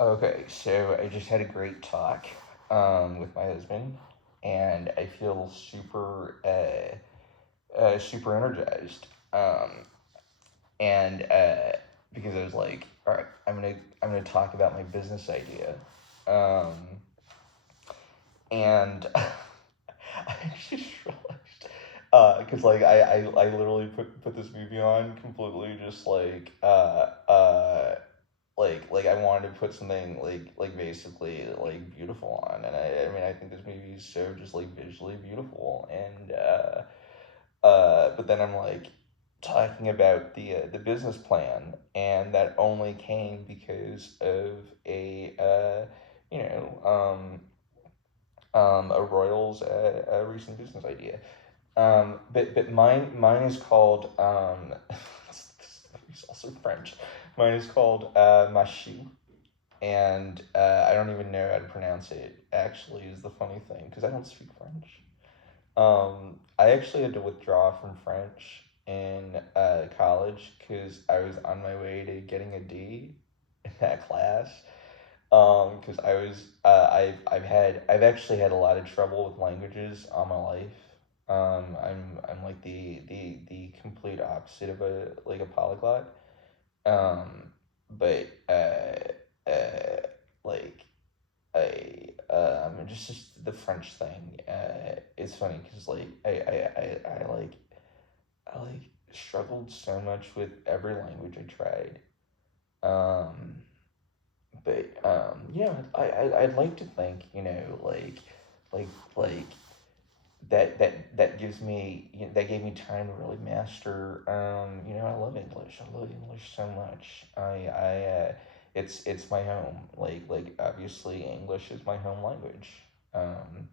Okay, so I just had a great talk with my husband, and I feel super energized. And Because I was like, all right, I'm gonna talk about my business idea, um, and I just realized because I literally put this movie on completely just like I wanted to put something like basically like beautiful on, and I mean I think this movie is so just like visually beautiful, and but then I'm like talking about the business plan, and that only came because of you know a Royals a recent business idea. But mine is called it's also French. Mine is called Machaut, and I don't even know how to pronounce it. Actually, is the funny thing because I don't speak French. I actually had to withdraw from French in college because I was on my way to getting a D in that class. Because I've actually had a lot of trouble with languages all my life. I'm like the complete opposite of a polyglot. Um, but like just the French thing is funny because I like struggled so much with every language I tried. Um, yeah, I'd like to think like like that gives me that gave me time to really master. I love English. I love English so much. It's my home. Like obviously English is my home language. Um,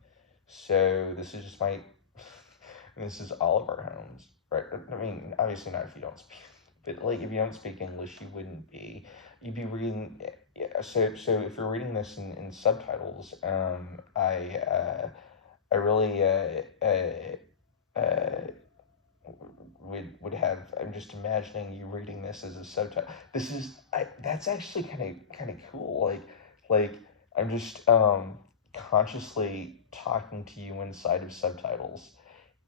so this is just my this is all of our homes, right? I mean, obviously not if you don't speak, but like if you don't speak English, you wouldn't be. You'd be reading. Yeah, so if you're reading this in subtitles, I really would have. I'm just imagining you reading this as a subtitle. That's actually kind of cool. Like I'm just consciously talking to you inside of subtitles,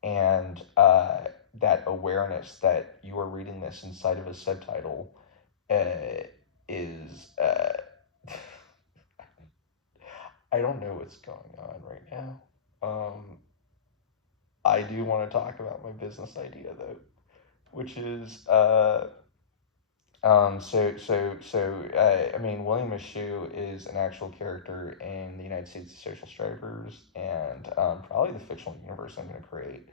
and that awareness that you are reading this inside of a subtitle uh, is I don't know what's going on right now. I do want to talk about my business idea though, which is I mean, William Mishu is an actual character in the United States Social Strikers, and probably the fictional universe I'm going to create.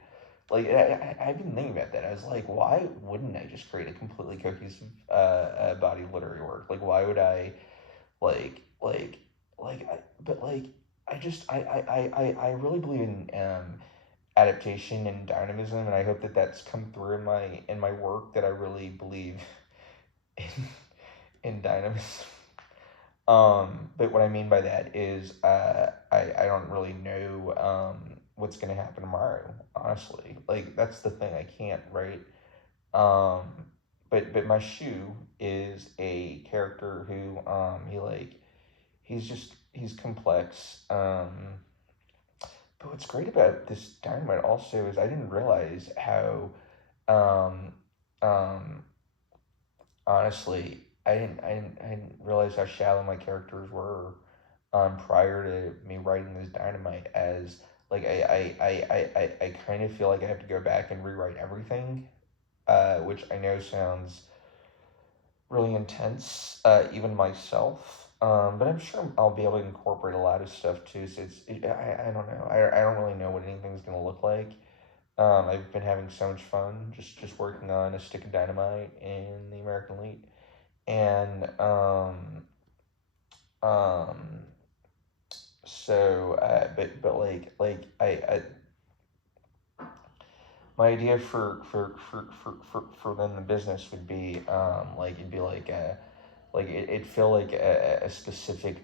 Like, I've been thinking about that. I was like, why wouldn't I just create a completely cohesive body of literary work? Like, why would I like like but like I really believe in adaptation and dynamism, and I hope that that's come through in my work, that I really believe in in dynamism. But what I mean by that is I don't really know what's gonna happen tomorrow, honestly. Like that's the thing, I can't, right? Um, but my shoe is a character who he's complex. But what's great about this dynamite also is I didn't realize how um, um, honestly I didn't realize how shallow my characters were prior to me writing this dynamite. As like I kind of feel like I have to go back and rewrite everything, which I know sounds really intense, even myself. But I'm sure I'll be able to incorporate a lot of stuff too. So I don't know. I don't really know what anything's gonna look like. I've been having so much fun just working on a stick of dynamite in the American Elite, and um, but I my idea for then the business would be like it'd be like it'd feel like a specific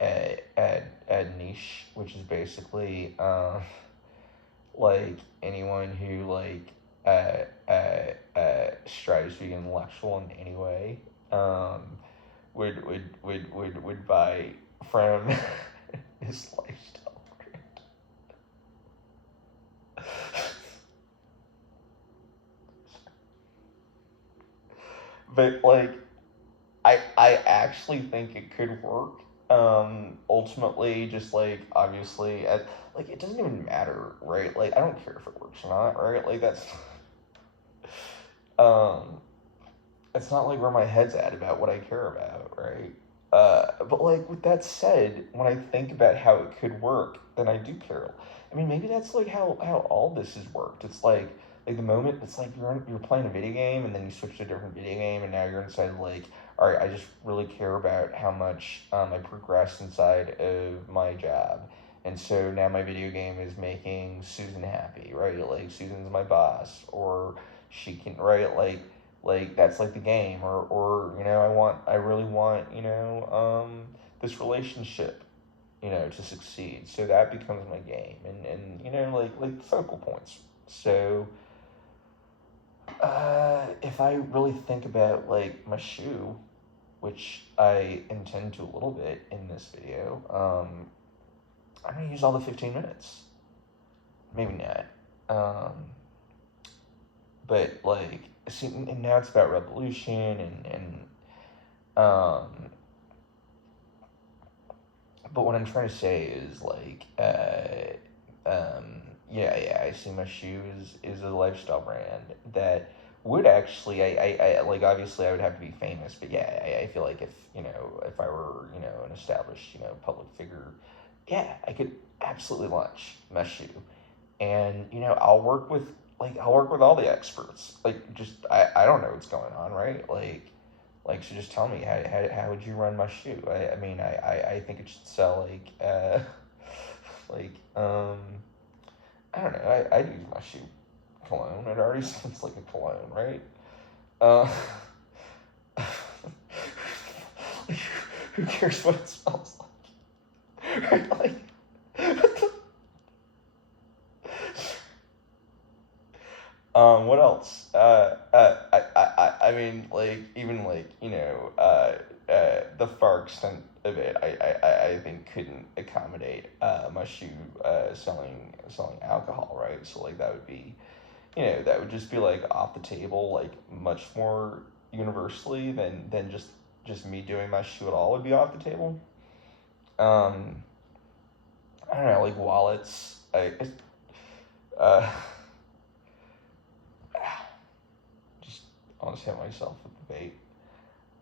a niche, which is basically like anyone who strives to be intellectual in any way. Um, would buy from his lifestyle. But like, I actually think it could work. Ultimately, just like obviously, like it doesn't even matter, right? Like I don't care if it works or not, right? Like um, it's not like where my head's at about what I care about, right? But like with that said, when I think about how it could work, then I do care. I mean, maybe that's like how all this has worked. It's like the moment it's like you're playing a video game and then you switch to a different video game and now you're inside like, all right, I just really care about how much I progress inside of my job. And so now my video game is making Susan happy, right? Like Susan's my boss, or she can, right? Like that's like the game, or I really want this relationship to succeed, so that becomes my game, and like focal points. So if I really think about like my shoe, which I intend to a little bit in this video, I'm gonna use all the 15 minutes, maybe not. um, but like see, and now it's about revolution and but what I'm trying to say is like, yeah, I see my shoe is a lifestyle brand that would actually, I like, obviously I would have to be famous, but yeah, I feel like if I were an established public figure, yeah, I could absolutely launch my shoe, and I'll work with all the experts, like just I don't know what's going on, right? Like, so just tell me, how would you run my shoe? I mean, I think it should sell like, like, I don't know, I'd use my shoe cologne. It already smells like a cologne, right? Uh, who cares what it smells like? Right? What else? I mean, like, even like, the far extent of it, I think couldn't accommodate my shoe selling alcohol, right? So like that would be, that would just be like off the table, like much more universally than just me doing my shoe at all would be off the table. Um, I don't know, like wallets. Uh, just almost hit myself with the bait.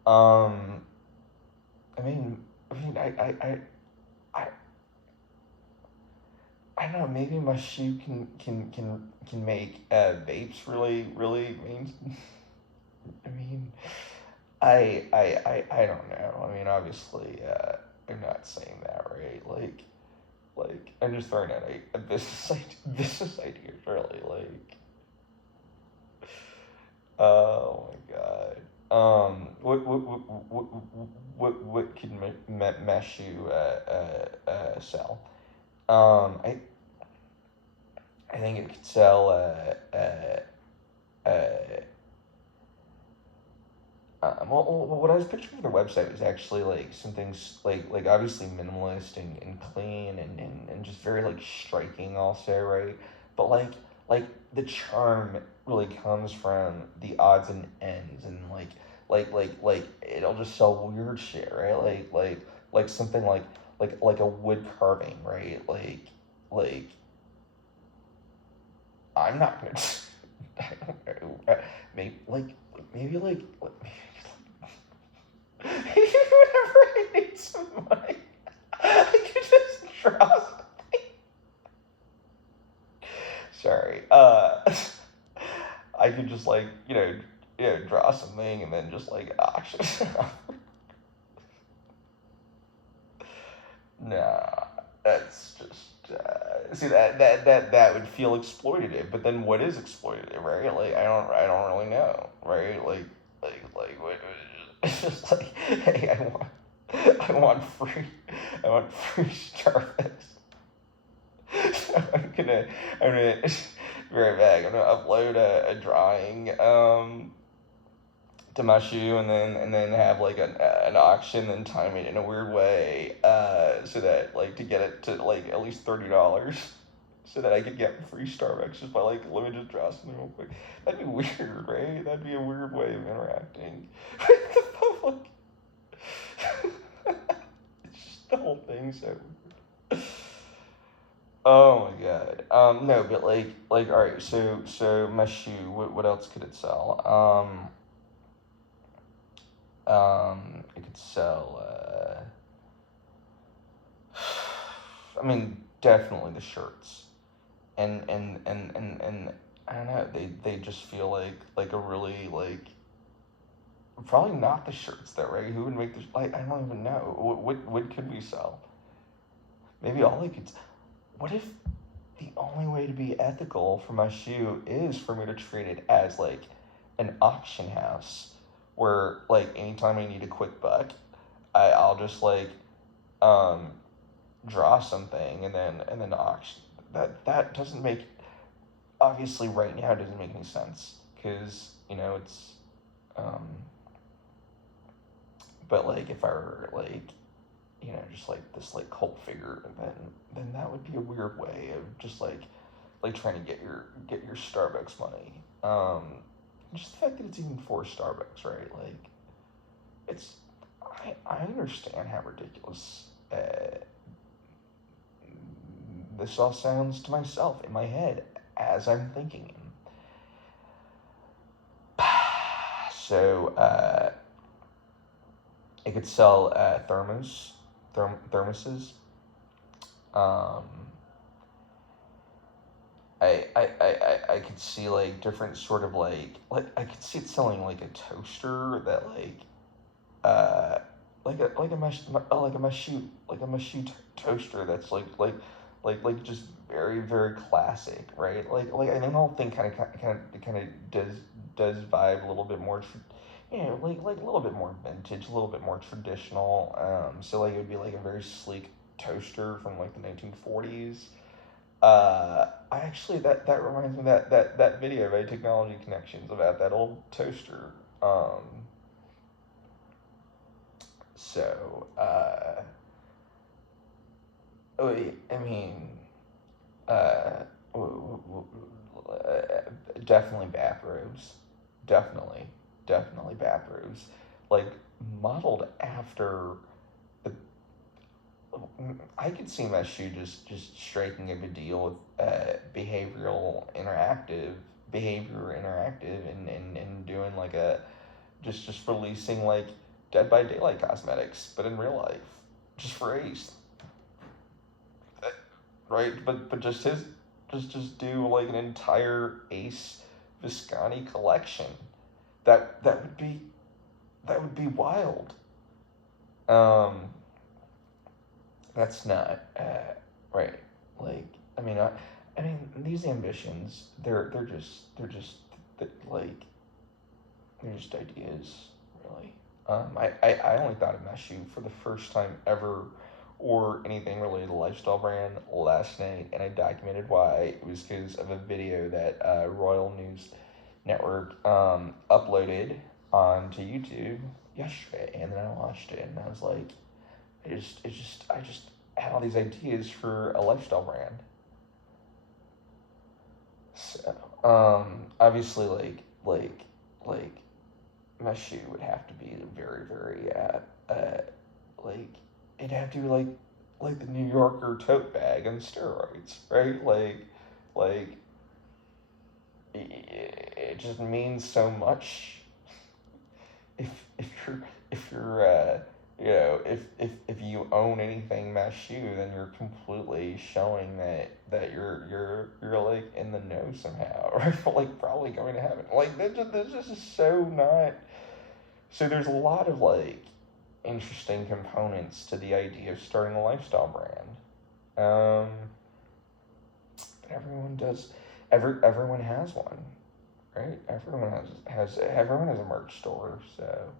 Um, I mean, I, I don't know. Maybe my shoe can make vapes really mean. I mean, I don't know. I mean, obviously, I'm not saying that, right? Like I'm just throwing out a business business idea, really. Like, oh my god. What can mesh you sell? Um, I I think it could sell uh, what I was picturing for the website was actually like some things like obviously minimalist and clean and just very like striking also, right? But like the charm really comes from the odds and ends, and like it'll just sell weird shit, right? Like something like a wood carving, right? Like I'm not gonna I don't know, maybe like whenever I need some money, I could just draw something. Sorry. I could just like, draw something and then just like auction it off. Nah, that's just see that would feel exploitative. But then what is exploitative, right? Like I don't really know, right? What, it's just like, hey, I want free Starbucks. So I'm gonna be right back. I'm gonna upload a drawing to my shoe, and then have like an auction and time it in a weird way, so that like to get it to like at least $30, so that I could get free Starbucks just by like, let me just draw something real quick. That'd be weird, right? That'd be a weird way of interacting with the public. It's just the whole thing so weird. Oh my god. No, but all right. So my shoe. What else could it sell? It could sell. I mean, definitely the shirts, and I don't know. They just feel like a really like probably not the shirts though, right? Who would make the like? I don't even know. What could we sell? Maybe all I could. What if the only way to be ethical for my shoe is for me to treat it as like an auction house where like anytime I need a quick buck, I'll just like um draw something and then auction. That doesn't make obviously right now it doesn't make any sense because it's um but like if I were like just like this like cult figure, then that would be a weird way of just like trying to get your Starbucks money. Just the fact that it's even for Starbucks, right? Like it's I understand how ridiculous this all sounds to myself in my head as I'm thinking. So it could sell thermoses. Um, I could see like different sort of like I could see it selling like a toaster that uh like a mesh like a Machaut toaster that's like just very very classic, right? Like I think the whole thing kind of does vibe a little bit more like a little bit more vintage, a little bit more traditional. So like it would be like a very sleek toaster from like the 1940s. I actually that reminds me that video by Technology Connections about that old toaster. Um, so I mean, uh, definitely bathrobes, definitely, definitely bathrobes, like modeled after the. I could see my shoe just striking up a deal with behavior interactive, and doing like a just releasing like Dead by Daylight cosmetics, but in real life, just for Ace, right? But just do like an entire Ace Visconti collection. That would be wild. Um, that's not right. Like I mean these ambitions like they're just ideas, really. I only thought of Meshu for the first time ever or anything related to lifestyle brand last night, and I documented why. It was because of a video that Royal News Network uploaded onto YouTube yesterday, and then I watched it, and I was like, I just had all these ideas for a lifestyle brand. So, obviously, like my shoe would have to be very, very, like, it'd have to be like the New Yorker tote bag on steroids, right? Like, it just means so much. If if you're if you own anything mesh shoe, then you're completely showing that you're like in the know somehow, or like probably going to heaven. Like this is so not. So there's a lot of like interesting components to the idea of starting a lifestyle brand. But everyone does. Everyone has one, right? Everyone has a merch store, so.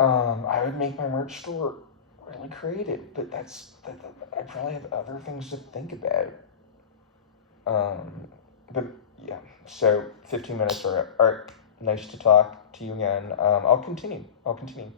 I would make my merch store really creative, but I probably have other things to think about. Um, but yeah, so 15 minutes are up. All right, Nice to talk to you again. I'll continue. I'll continue.